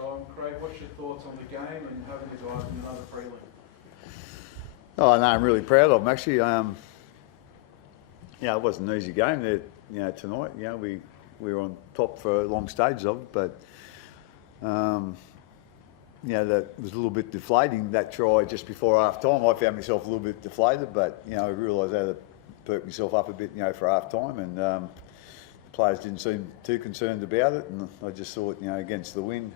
So, Craig, what's your thoughts on the game and having the guys in another prelim? Oh, no, I'm really proud of them. Actually, it wasn't an easy game there, tonight. We were on top for long stages of it, but, that was a little bit deflating, that try just before half-time. I found myself a little bit deflated, but, I realised I had to perk myself up a bit, for half-time, and the players didn't seem too concerned about it, and I just thought, against the wind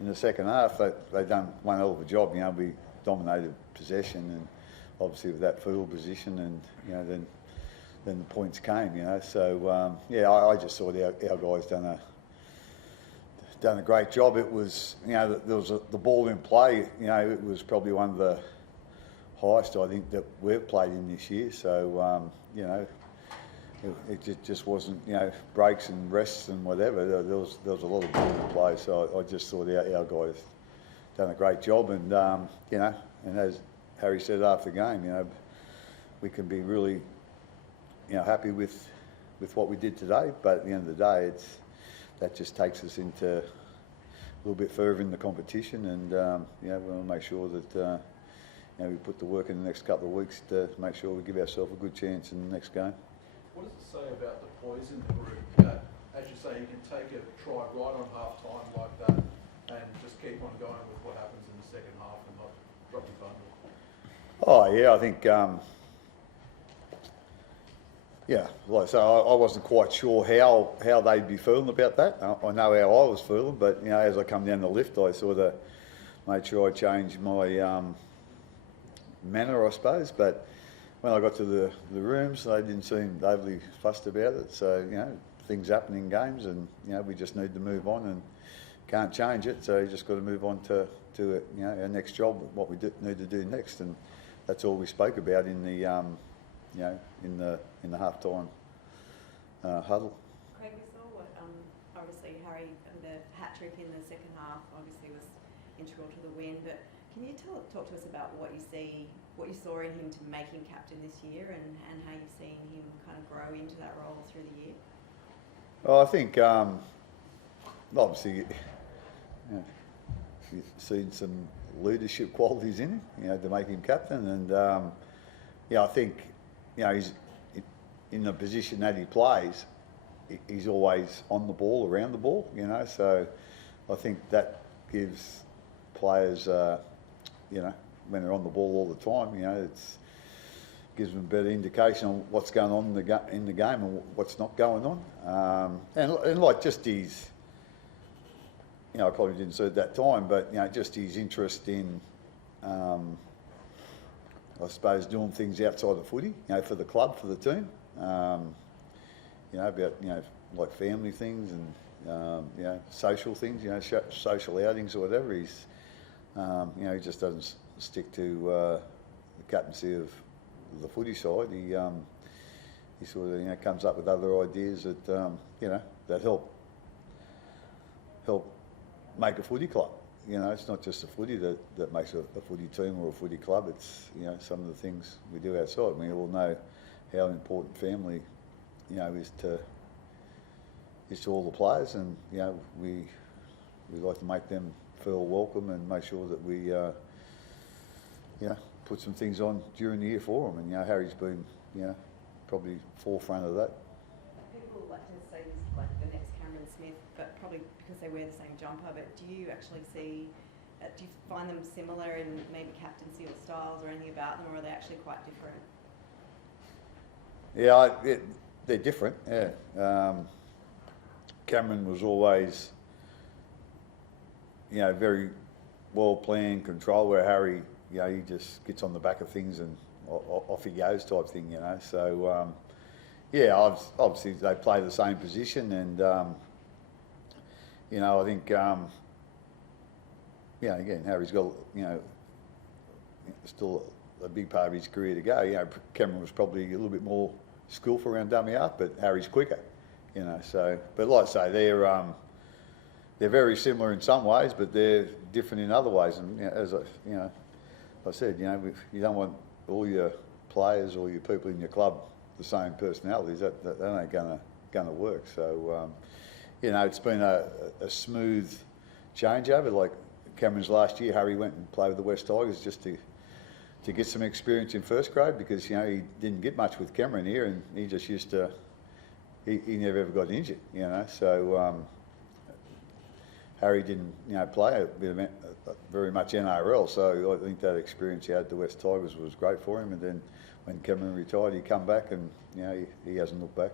in the second half, they done one hell of a job. We dominated possession, and obviously with that field position, and then the points came. So I just thought our guys done a great job. It was there was the ball in play. It was probably one of the highest I think that we've played in this year. So it just wasn't breaks and rests and whatever. There was a lot of ball in play. So I just thought our guys done a great job, and and as Harry said after the game, we can be really happy with what we did today. But at the end of the day, that just takes us into a little bit further in the competition, and we want to make sure that we put the work in the next couple of weeks to make sure we give ourselves a good chance in the next game. What does it say about the poise in the group that, as you say, you can take a try right on half time like that and just keep on going with what happens in the second half and not drop your bundle? Oh yeah, I think I wasn't quite sure how they'd be feeling about that. I know how I was feeling, but as I come down the lift, I sort of made sure I changed my manner, I suppose. But when I got to the rooms, they didn't seem overly fussed about it. So things happen in games, and we just need to move on and can't change it. So you just got to move on to our next job, what we need to do next, and that's all we spoke about in the in the half-time huddle. Craig, we saw what obviously Harry, the hat trick in the second half obviously was integral to the win, but can you talk to us about what you saw in him to make him captain this year, and how you've seen him kind of grow into that role through the year? Well, I think obviously you've seen some leadership qualities in him, to make him captain, and I think he's in the position that he plays. He's always on the ball, around the ball, So I think that gives players, when they're on the ball all the time, it gives them a better indication on what's going on in the game and what's not going on. And like just his, I probably didn't say it at that time, but just his interest in, I suppose, doing things outside of footy, for the club, for the team, about like family things and social things, social outings or whatever. He's he just doesn't stick to the captaincy of the footy side. He sort of comes up with other ideas that that help make a footy club. It's not just the footy that makes a footy team or a footy club. It's some of the things we do outside. We all know how important family is to all the players, and we like to make them feel welcome and make sure that we put some things on during the year for them. And Harry's been probably forefront of that. People like to say this like the next Cameron Smith, but probably because they wear the same jumper. But do you actually see? Do you find them similar in maybe captaincy or styles or anything about them, or are they actually quite different? Yeah, they're different. Yeah, Cameron was always, very well planned, control. Where Harry, he just gets on the back of things and off he goes type thing. So obviously they play the same position, and I think again Harry's got still a big part of his career to go. Cameron was probably a little bit more skillful around dummy half, but Harry's quicker. So but like I say, they're very similar in some ways, but they're different in other ways. And as I said, you don't want all your players or your people in your club the same personalities. That ain't gonna work. So it's been a smooth changeover. Like Cameron's last year, Harry went and played with the West Tigers just to get some experience in first grade, because he didn't get much with Cameron here, and he just used to. He never ever got injured, So Harry didn't play very much NRL, so I think that experience he had at the West Tigers was great for him. And then when Cameron retired, he come back, and he hasn't looked back.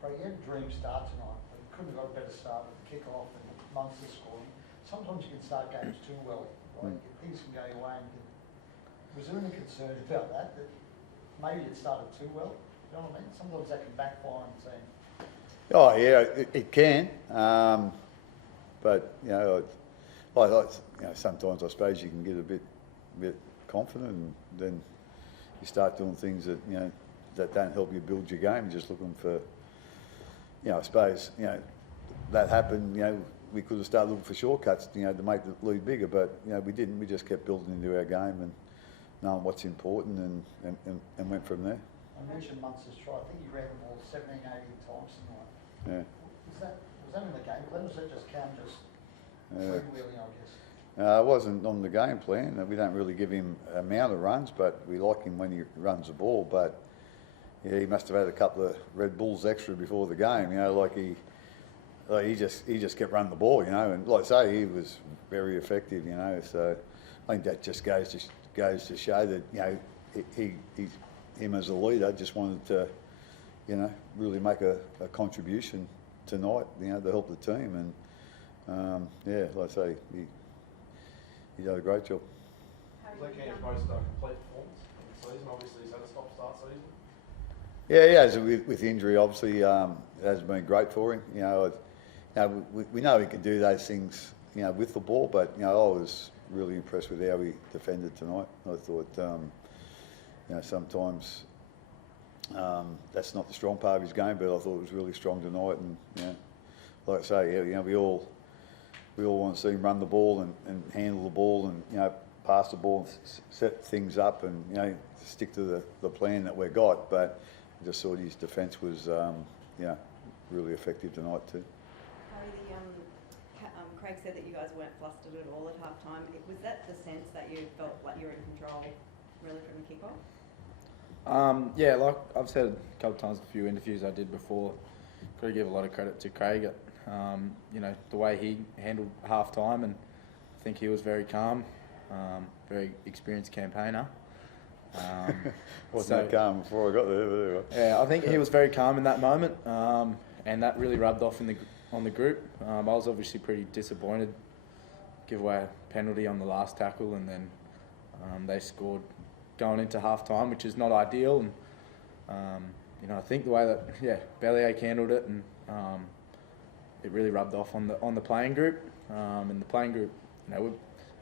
Craig, you had a dream start tonight, but you couldn't have got a better start with the kick-off and Munster scoring. Sometimes you can start games too early, right? Things can go your way. Was there any concern about that maybe it started too well? You know what I mean? Sometimes that can backfire on the team. Oh yeah, it can. But sometimes I suppose you can get a bit confident, and then you start doing things that that don't help you build your game. Just looking for, I suppose that happened. We could have started looking for shortcuts, to make the lead bigger, but we didn't. We just kept building into our game and knowing what's important, and went from there. I mentioned Munster's try. I think you ran the ball 17, 18 times tonight. Yeah. Was that in the game plan, or was that just Cam just freewheeling, I guess? It wasn't on the game plan. We don't really give him amount of runs, but we like him when he runs the ball. But yeah, he must have had a couple of Red Bulls extra before the game. He just kept running the ball. And like I say, he was very effective. So I think that just goes to show that him as a leader just wanted to really make a contribution tonight. To help the team. And like I say, he did a great job. Was that Cam's most complete performance in the season? Obviously, he's had a stop-start season. Yeah, he has. With injury, obviously, it hasn't been great for him. We know he can do those things, with the ball. But I was really impressed with how he defended tonight. I thought, sometimes that's not the strong part of his game, but I thought it was really strong tonight. And like I say, we all want to see him run the ball and handle the ball and pass the ball and set things up and stick to the plan that we've got. But I just thought his defence was really effective tonight too. Harry, Craig said that you guys weren't flustered at all at half time. Was that the sense that you felt like you were in control really from the kick-off? Yeah, like I've said a couple of times in a few interviews I did before, got to give a lot of credit to Craig. The way he handled half time, and I think he was very calm, very experienced campaigner. Wasn't that calm before I got there, but anyway. Yeah, I think he was very calm in that moment, and that really rubbed off on the group. I was obviously pretty disappointed, give away a penalty on the last tackle, and then they scored going into half time, which is not ideal. And I think the way that Bellamy handled it, and it really rubbed off on the playing group. And the playing group,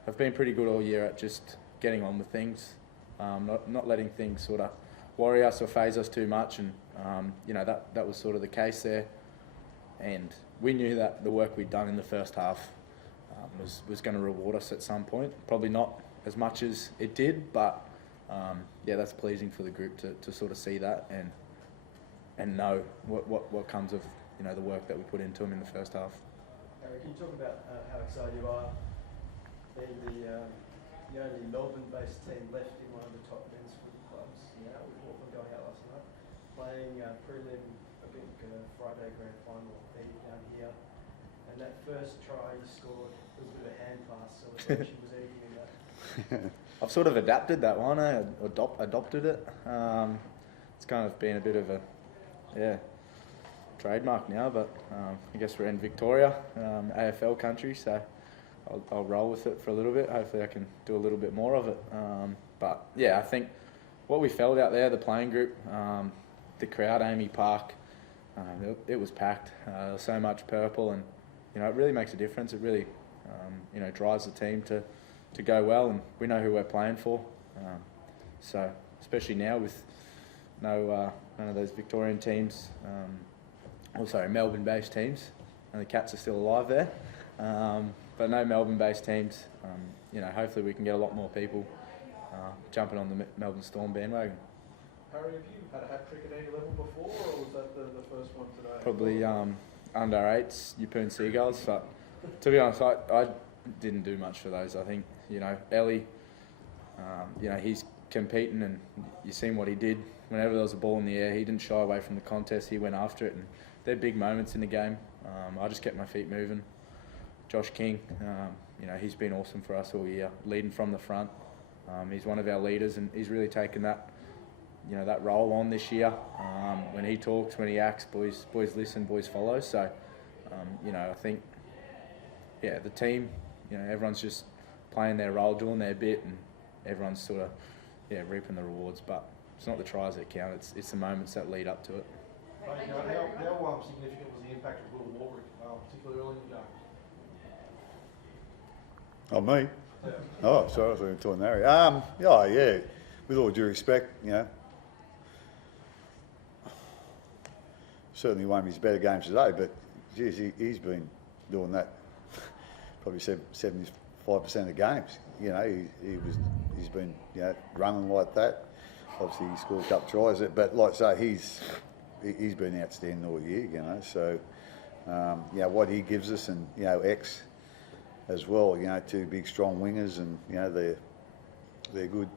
have been pretty good all year at just getting on with things, not letting things sort of worry us or phase us too much. And that was sort of the case there. And we knew that the work we'd done in the first half was going to reward us at some point. Probably not as much as it did, but that's pleasing for the group to sort of see that and know what comes of the work that we put into them in the first half. Harry, can you talk about how excited you are being the only Melbourne-based team left in one of the top men's football clubs? With Auckland going out last night, playing prelim, a big Friday grand final down here, and that first try you scored was a bit of a hand pass celebration. Was anything in that? I've sort of adapted that one. I adopted it. It's kind of been a bit of a trademark now, but I guess we're in Victoria, AFL country, so I'll roll with it for a little bit. Hopefully I can do a little bit more of it. But I think what we felt out there, the playing group, the crowd, Amy Park, it was packed. There was so much purple, and it really makes a difference. It really drives the team to go well, and we know who we're playing for. So especially now with none of those Victorian teams, Melbourne-based teams, and the Cats are still alive there. But no Melbourne-based teams. Hopefully we can get a lot more people jumping on the Melbourne Storm bandwagon. Harry, have you had a hat-trick at any level before, or was that the first one today? Probably under 8s, Yeppoon Seagulls, but To be honest, I didn't do much for those. I think, Ellie, he's competing, and you seen what he did. Whenever there was a ball in the air, he didn't shy away from the contest. He went after it, and they're big moments in the game. I just kept my feet moving. Josh King, he's been awesome for us all year, leading from the front. He's one of our leaders, and he's really taken that role on this year. When he talks, when he acts, boys listen, boys follow. So, I think, the team, everyone's just playing their role, doing their bit, and everyone's sort of, reaping the rewards. But it's not the tries that count; it's the moments that lead up to it. How significant was the impact of Will Warwick, particularly early in the game? Oh, me? Yeah. Oh, sorry, I was going to talk Harry. Yeah, with all due respect, certainly won his better games today, but geez, he's been doing that probably 75% of games. He's been running like that. Obviously, he scored a couple of tries, but like I say, he's been outstanding all year. So what he gives us, and X as well. Two big strong wingers, and they're good.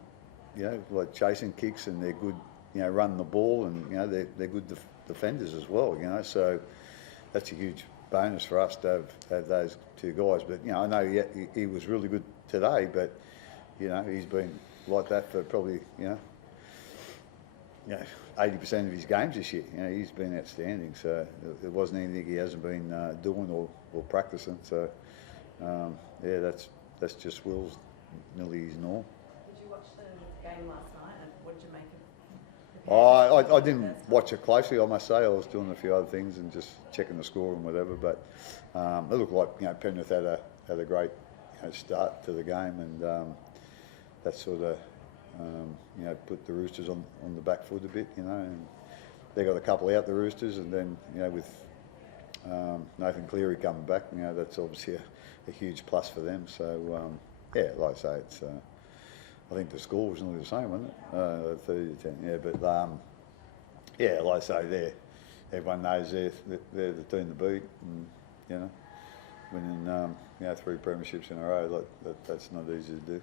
Like chasing kicks, and they're good. Running the ball, and they're good defenders as well. So that's a huge bonus for us to have those two guys. But I know he was really good today, but he's been like that for probably 80% of his games this year. He's been outstanding. So there wasn't anything he hasn't been doing or practicing. So that's just Will's nearly his norm. Did you watch the game last night, and what did you make of it? I didn't watch it closely, I must say. I was doing a few other things and just checking the score and whatever. But it looked like Penrith had a great start to the game, and that sort of put the Roosters on the back foot a bit, and they got a couple out, the Roosters, and then with Nathan Cleary coming back, that's obviously a huge plus for them. So like I say, it's. I think the score was nearly the same, wasn't it? 30-10. Yeah, but like I say, everyone knows they're the team to beat, and winning 3 premierships in a row, that's not easy to do.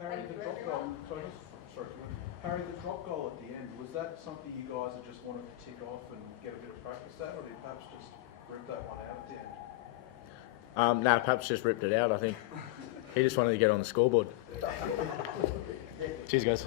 Harry, the drop goal. Harry, the drop goal at the end, was that something you guys had just wanted to tick off and get a bit of practice at, or did you perhaps just rip that one out at the end? No, perhaps just ripped it out. I think he just wanted to get on the scoreboard. Cheers, guys.